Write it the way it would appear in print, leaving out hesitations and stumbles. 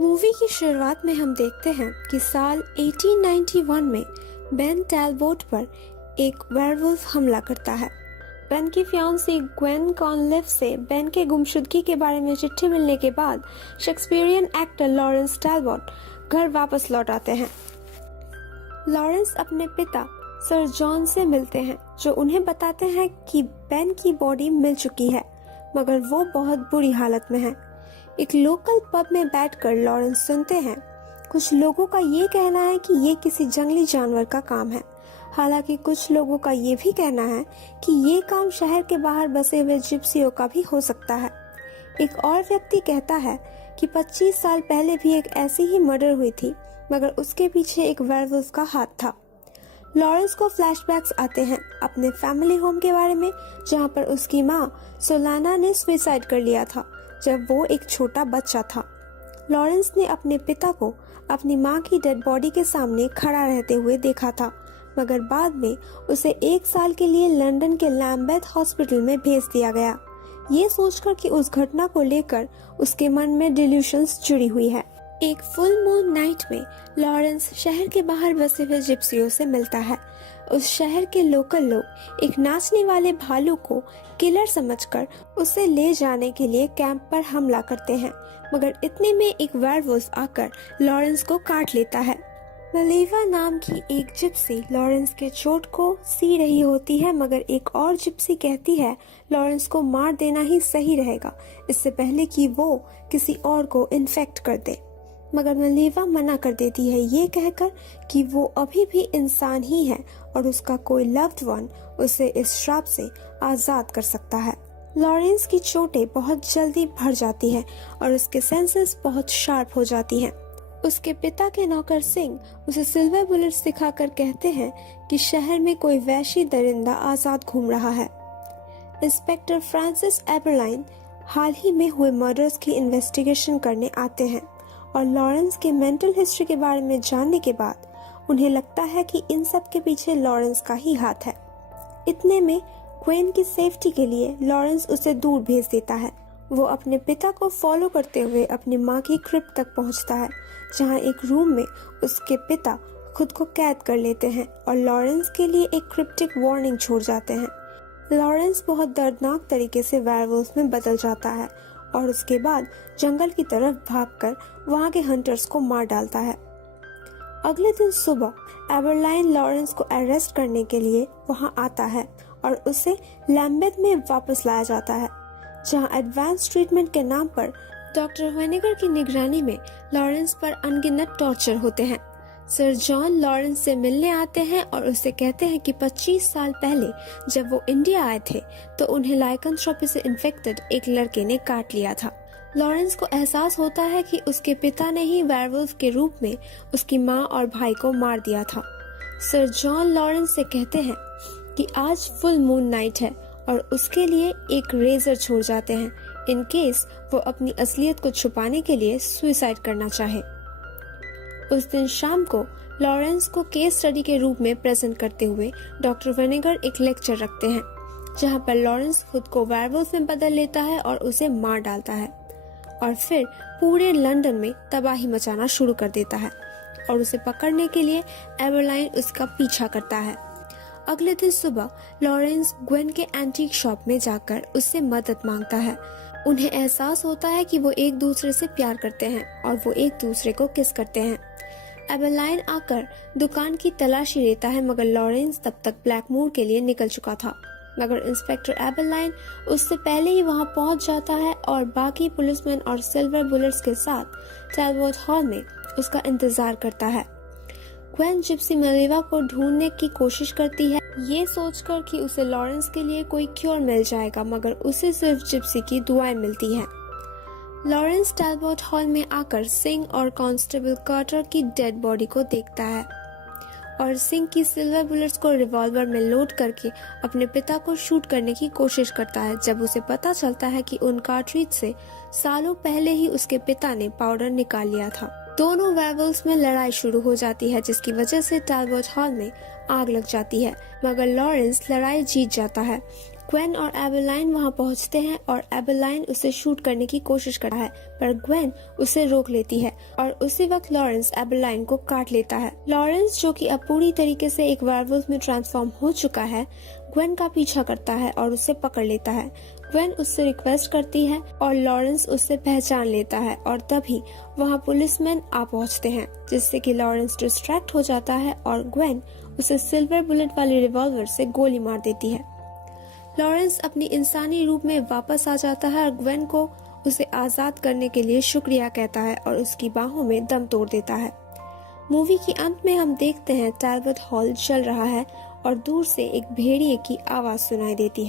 Movie की शुरुआत में हम देखते हैं कि साल 1891 में बेन टैलबोट पर एक वेयरवुल्फ हमला करता है। बेन की फियांसी ग्वेन कॉनलिफ से बेन के गुमशुदगी के बारे में चिट्ठी मिलने के बाद शेक्सपियरियन एक्टर लॉरेंस टैलबोट घर वापस लौट आते हैं। लॉरेंस अपने पिता सर जॉन से मिलते हैं, जो उन्हें बताते हैं कि बेन की बॉडी मिल चुकी है, मगर वो बहुत बुरी हालत में है। एक लोकल पब में बैठकर लॉरेंस सुनते हैं कुछ लोगों का ये कहना है कि ये किसी जंगली जानवर का काम है। हालांकि कुछ लोगों का ये भी कहना है कि ये काम शहर के बाहर बसे हुए जिप्सियों का भी हो सकता है। एक और व्यक्ति कहता है कि 25 साल पहले भी एक ऐसी ही मर्डर हुई थी, मगर उसके पीछे एक वेयरवुल्फ का हाथ था। लॉरेंस को फ्लैशबैक्स आते हैं अपने फैमिली होम के बारे में, जहां पर उसकी मां सोलाना ने सुसाइड कर लिया था जब वो एक छोटा बच्चा था। लॉरेंस ने अपने पिता को अपनी मां की डेड बॉडी के सामने खड़ा रहते हुए देखा था, मगर बाद में उसे 1 साल के लिए लंदन के लैम्बेथ हॉस्पिटल में भेज दिया गया, ये सोचकर कि उस घटना को लेकर उसके मन में डिल्यूशंस जुड़ी हुई है। एक फुल मून नाइट में लॉरेंस शहर के बाहर बसे हुए जिप्सियों से मिलता है। उस शहर के लोकल लोग एक नाचने वाले भालू को किलर समझकर उसे ले जाने के लिए कैंप पर हमला करते हैं, मगर इतने में एक वेयरवुल्फ आकर लॉरेंस को काट लेता है। मलेवा नाम की एक जिप्सी लॉरेंस के चोट को सी रही होती है, मगर एक और जिप्सी कहती है लॉरेंस को मार देना ही सही रहेगा, इससे पहले कि वो किसी और को इन्फेक्ट कर दे। मगर मलेवा मना कर देती है, ये कहकर कि वो अभी भी इंसान ही है और उसका कोई लव्ड वन उसे इस श्राप से आजाद कर सकता है। लॉरेंस की चोटें बहुत जल्दी भर जाती है और उसके सेंसेस बहुत शार्प हो जाती हैं। उसके पिता के नौकर सिंह उसे सिल्वर बुलेट्स दिखाकर कहते हैं कि शहर में कोई वैशी दरिंदा आजाद घूम रहा है। इंस्पेक्टर फ्रांसिस एबरलाइन हाल ही में हुए मर्डर्स की इन्वेस्टिगेशन करने आते हैं और लॉरेंस के मेंटल हिस्ट्री के बारे में जानने के बाद उन्हें लगता है कि इन सब के पीछे लॉरेंस का ही हाथ है। इतने में ग्वेन की सेफ्टी के लिए लॉरेंस उसे दूर भेज देता है। वो अपने पिता को फॉलो करते हुए अपनी माँ की क्रिप्ट तक पहुँचता है, जहाँ एक रूम में उसके पिता खुद को कैद कर लेते हैं और लॉरेंस के लिए एक क्रिप्टिक वार्निंग छोड़ जाते हैं। लॉरेंस बहुत दर्दनाक तरीके से वेयरवुल्फ में बदल जाता है और उसके बाद जंगल की तरफ भागकर वहां के हंटर्स को मार डालता है। अगले दिन सुबह एबरलाइन लॉरेंस को अरेस्ट करने के लिए वहां आता है और उसे लैम्बेथ में वापस लाया जाता है, जहां एडवांस ट्रीटमेंट के नाम पर डॉक्टर वेनेगर की निगरानी में लॉरेंस पर अनगिनत टॉर्चर होते हैं। सर जॉन लॉरेंस से मिलने आते हैं और उससे कहते हैं कि 25 साल पहले जब वो इंडिया आए थे तो उन्हें लाइकेंथ्रोपी से इन्फेक्टेड एक लड़के ने काट लिया था। लॉरेंस को एहसास होता है कि उसके पिता ने ही वेयरवुल्फ के रूप में उसकी माँ और भाई को मार दिया था। सर जॉन लॉरेंस से कहते हैं कि आज फुल मून नाइट है और उसके लिए एक रेजर छोड़ जाते हैं इन केस वो अपनी असलियत को छुपाने के लिए सुसाइड करना चाहे। उस दिन शाम को लॉरेंस को केस स्टडी के रूप में प्रेजेंट करते हुए डॉक्टर वेनेगर एक लेक्चर रखते हैं, जहां पर लॉरेंस खुद को वेयरवुल्फ में बदल लेता है और उसे मार डालता है और फिर पूरे लंदन में तबाही मचाना शुरू कर देता है और उसे पकड़ने के लिए एबरलाइन उसका पीछा करता है। अगले दिन सुबह लॉरेंस ग्वेन के एंटीक शॉप में जाकर उससे मदद मांगता है। उन्हें एहसास होता है कि वो एक दूसरे से प्यार करते हैं और वो एक दूसरे को किस करते हैं। एबरलाइन आकर दुकान की तलाशी लेता है, मगर लॉरेंस तब तक ब्लैकमोर के लिए निकल चुका था। मगर इंस्पेक्टर एबरलाइन उससे पहले ही वहां पहुंच जाता है और बाकी पुलिसमैन और सिल्वर बुलेट्स के साथ टैलबोट हॉल में उसका इंतजार करता है। ग्वेन जिप्सी मलेवा को ढूंढने की कोशिश करती है, ये सोचकर कि उसे लॉरेंस के लिए कोई क्योर मिल जाएगा, मगर उसे सिर्फ जिप्सी की दुआएं मिलती हैं। लॉरेंस टैलबोट हॉल में आकर सिंह और कांस्टेबल कार्टर की डेड बॉडी को देखता है और सिंह की सिल्वर बुलेट्स को रिवॉल्वर में लोड करके अपने पिता को शूट करने की कोशिश करता है, जब उसे पता चलता है कि उन कार्ट्रिज से सालों पहले ही उसके पिता ने पाउडर निकाल लिया था। दोनों वेयरवुल्फ्स में लड़ाई शुरू हो जाती है, जिसकी वजह से टैलबोट हॉल में आग लग जाती है, मगर लॉरेंस लड़ाई जीत जाता है ग्वेन और एबेलाइन वहां पहुंचते हैं और एबेलाइन उसे शूट करने की कोशिश करता है, पर ग्वेन उसे रोक लेती है और उसी वक्त लॉरेंस एबेलाइन को काट लेता है। लॉरेंस, जो कि अब पूरी तरीके से एक वेयरवुल्फ में ट्रांसफॉर्म हो चुका है, ग्वेन का पीछा करता है और उसे पकड़ लेता है। ग्वेन उससे रिक्वेस्ट करती है और लॉरेंस उससे पहचान लेता है और तभी वहां पुलिसमैन आ पहुंचते हैं, जिससे कि लॉरेंस डिस्ट्रैक्ट हो जाता है और ग्वेन उसे सिल्वर बुलेट वाली रिवॉल्वर से गोली मार देती है। लॉरेंस अपनी इंसानी रूप में वापस आ जाता है और ग्वेन को उसे आजाद करने के लिए शुक्रिया कहता है और उसकी बाहों में दम तोड़ देता है। मूवी के अंत में हम देखते हैं टैलबोट हॉल जल रहा है और दूर से एक भेड़िए की आवाज सुनाई देती है।